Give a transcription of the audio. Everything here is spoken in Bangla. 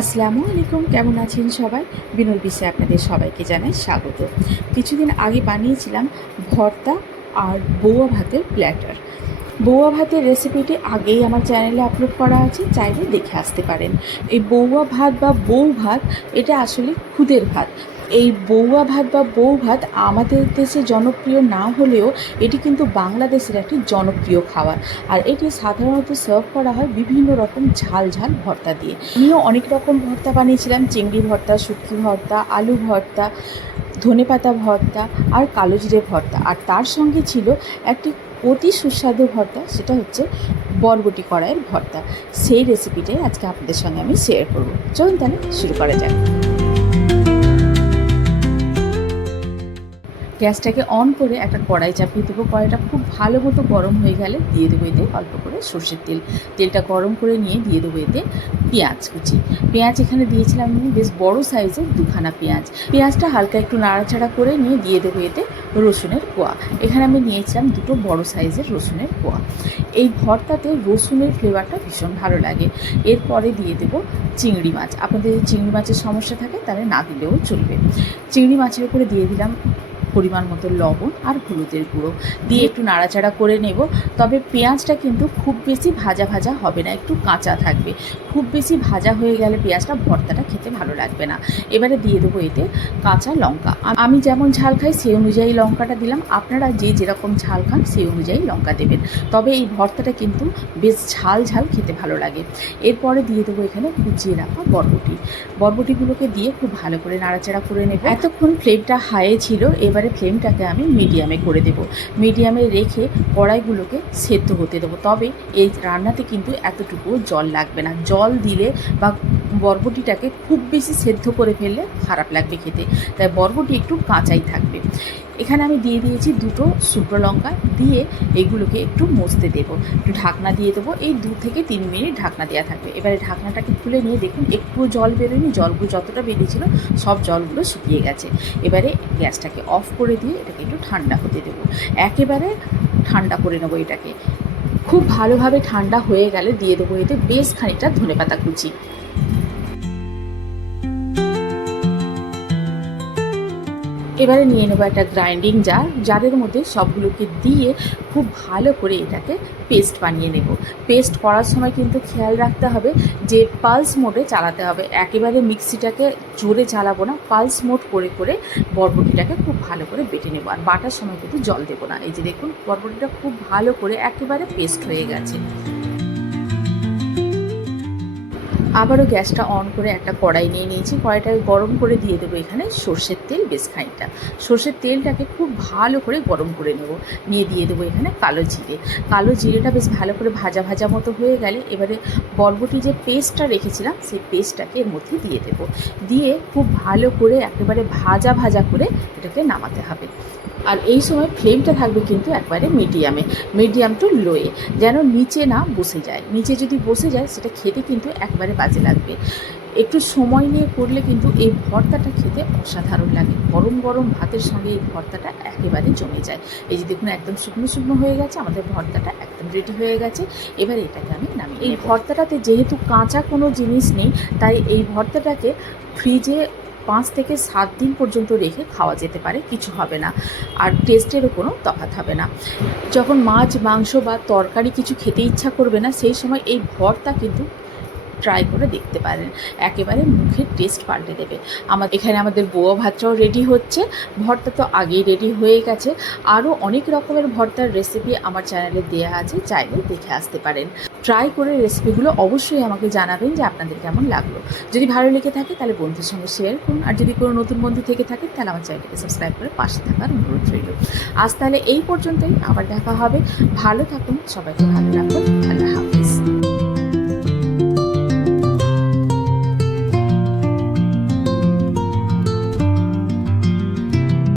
আসসালামু আলাইকুম, কেমন আছেন সবাই? বিনোদ বিশ্বে আপনাদের সবাইকে জানাই স্বাগত। কিছুদিন আগে বানিয়েছিলাম ভর্তা আর বৌয়া ভাতের প্ল্যাটার। বৌয়া ভাতের রেসিপিটি আগেই আমার চ্যানেলে আপলোড করা আছে, চাইলে দেখে আসতে পারেন। এই বৌয়া ভাত বা বউ ভাত, এটা আসলে খুদের ভাত। এই বৌয়া ভাত বা বউ ভাত আমাদের দেশে জনপ্রিয় না হলেও এটি কিন্তু বাংলাদেশের একটি জনপ্রিয় খাবার। আর এটি সাধারণত সার্ভ করা হয় বিভিন্ন রকম ঝাল ঝাল ভর্তা দিয়ে। আমিও অনেক রকম ভর্তা বানিয়েছিলাম, চিংড়ি ভর্তা, শুটকি ভর্তা, আলু ভর্তা ধনেপাতা ভর্তা আর কালো জিরে ভর্তা। আর তার সঙ্গে ছিল একটি অতি সুস্বাদু ভর্তা, সেটা হচ্ছে বরবটি কড়াইয়ের ভর্তা। সেই রেসিপিটাই আজকে আপনাদের সঙ্গে আমি শেয়ার করব। চলুন তাহলে শুরু করা যাক। গ্যাসটাকে অন করে একটা কড়াই চাপিয়ে দেবো। কড়াইটা খুব ভালো মতো গরম হয়ে গেলে দিয়ে দেবো এতে অল্প করে সর্ষের তেল। তেলটা গরম করে নিয়ে দিয়ে দেবো এতে পেঁয়াজ কুচি। পেঁয়াজ এখানে দিয়েছিলাম আমি বেশ বড় সাইজের দুখানা পেঁয়াজ। পেঁয়াজটা হালকা একটু নাড়াচাড়া করে নিয়ে দিয়ে দেবো এতে রসুনের কোয়া। এখানে আমি নিয়েছিলাম দুটো বড় সাইজের রসুনের কোয়া। এই ভর্তাতে রসুনের ফ্লেভারটা ভীষণ ভালো লাগে। এরপরে দিয়ে দেব চিংড়ি মাছ। আপনাদের চিংড়ি মাছের সমস্যা থাকে তাহলে না দিলেও চলবে। চিংড়ি মাছের উপরে দিয়ে দিলাম পরিমাণ মতো লবণ আর হলুদের গুঁড়ো। দিয়ে একটু নাড়াচাড়া করে নেব। তবে পেঁয়াজটা কিন্তু খুব বেশি ভাজা ভাজা হবে না, একটু কাঁচা থাকবে। খুব বেশি ভাজা হয়ে গেলে পেঁয়াজটা ভর্তাটা খেতে ভালো লাগবে না। এবারে দিয়ে দেবো এতে কাঁচা লঙ্কা। আমি যেমন ঝাল খাই সেই অনুযায়ী লঙ্কাটা দিলাম। আপনারা যে যেরকম ঝাল খান সেই অনুযায়ী লঙ্কা দেবেন। তবে এই ভর্তাটা কিন্তু বেশ ঝাল ঝাল খেতে ভালো লাগে। এরপরে দিয়ে দেবো এখানে কুচিয়ে রাখা বরবটি। বরবটিগুলোকে দিয়ে খুব ভালো করে নাড়াচাড়া করে নেব। এতক্ষণ ফ্লেমটা হাইয়ে ছিল, এবারে ফ্লেমটাকে আমি মিডিয়ামে করে দেব। মিডিয়ামে রেখে কড়াইগুলোকে সেদ্ধ হতে দেবো। তবে এই রান্নাতে কিন্তু এতটুকু জল লাগবে না। জল দিলে বা বরবটিটাকে খুব বেশি সেদ্ধ করে ফেললে খারাপ লাগবে খেতে। তাই বরবটি একটু কাঁচাই থাকবে। এখানে আমি দিয়ে দিয়েছি দুটো শুকনো লঙ্কা, দিয়ে এগুলোকে একটু মজতে দেবো। একটু ঢাকনা দিয়ে দেবো, এই দু থেকে তিন মিনিট ঢাকনা দেওয়া থাকবে। এবারে ঢাকনাটাকে খুলে নিয়ে দেখুন, একটু জল বেরোয়নি, জলগুলো যতটা বেরিয়েছিল সব জলগুলো শুকিয়ে গেছে। এবারে গ্যাসটাকে অফ করে দিয়ে এটাকে একটু ঠান্ডা হতে দেবো। একেবারে ঠান্ডা করে নেব এটাকে। খুব ভালোভাবে ঠান্ডা হয়ে গেলে দিয়ে দেবো এতে বেশ খানিকটা ধনেপাতা কুচি। এবারে নিয়ে নেব একটা গ্রাইন্ডিং জার জারের মধ্যে সবগুলোকে দিয়ে খুব ভালো করে এটাকে পেস্ট বানিয়ে নেব। পেস্ট করার সময় কিন্তু খেয়াল রাখতে হবে যে পালস মোডে চালাতে হবে। একেবারে মিক্সিটাকে জোরে চালাবো না পালস মোড করে করে বরবটিটাকে খুব ভালো করে বেটে নেব। আর বাটার সময় কিন্তু জল দেবো না। এই যে দেখুন, বরবটিটা খুব ভালো করে একেবারে পেস্ট হয়ে গেছে। আবারও গ্যাসটা অন করে একটা কড়াই নিয়ে নিয়েছি। কড়াইটাকে গরম করে দিয়ে দেবো এখানে সর্ষের তেল বেশ খানিকটা। সর্ষের তেলটাকে খুব ভালো করে গরম করে নেব। নিয়ে দিয়ে দেবো এখানে কালো জিরে। কালো জিরেটা বেশ ভালো করে ভাজা ভাজা মতো হয়ে গেলে এবারে বরবটি যে পেস্টটা রেখেছিলাম, সেই পেস্টটাকে এর মধ্যে দিয়ে দেবো। দিয়ে খুব ভালো করে একেবারে ভাজা ভাজা করে এটাকে নামাতে হবে। আর এই সময় ফ্লেমটা থাকবে কিন্তু একবারে মিডিয়ামে মিডিয়াম টু লোয়ে যেন নিচে না বসে যায়। নিচে যদি বসে যায় সেটা খেতে কিন্তু একবারে বাজে লাগবে। একটু সময় নিয়ে করলে কিন্তু এই ভর্তাটা খেতে অসাধারণ লাগে। গরম গরম ভাতের সঙ্গে এই ভর্তাটা একেবারে জমে যায়। এই যে দেখুন একদম শুকনো শুকনো হয়ে গেছে আমাদের ভর্তাটা একদম রেডি হয়ে গেছে। এবার এটাকে আমি নামি এই ভর্তাটাতে যেহেতু কাঁচা কোনো জিনিস নেই তাই এই ভর্তাটাকে ফ্রিজে পাঁচ থেকে সাত দিন পর্যন্ত রেখে খাওয়া যেতে পারে, কিছু হবে না। আর টেস্টেরও কোনো তফাত হবে না। যখন মাছ, মাংস বা তরকারি কিছু খেতে ইচ্ছা করবে না, সেই সময় এই ভর্তা কিন্তু ট্রাই করে দেখতে পারেন। একেবারে মুখের টেস্ট পাল্টে দেবে। আমার এখানে আমাদের বোয়া ভাতটাও রেডি হচ্ছে। ভর্তা তো আগেই রেডি হয়ে গেছে। আরও অনেক রকমের ভর্তার রেসিপি আমার চ্যানেলে দেওয়া আছে। চাইলে দেখে আসতে পারেন। ট্রাই করে রেসিপিগুলো অবশ্যই আমাকে জানাবেন যে আপনাদের কেমন লাগল। যদি ভালো লেগে থাকে তাহলে বন্ধুর সঙ্গে শেয়ার করুন। আর যদি কোনো নতুন বন্ধু থেকে থাকে তাহলে আমার চ্যানেলটাকে সাবস্ক্রাইব করে পাশে থাকার অনুরোধ রইল। আজ তাহলে এই পর্যন্তই। আবার দেখা হবে। ভালো থাকুন। সবাইকে ভালো রাখুন।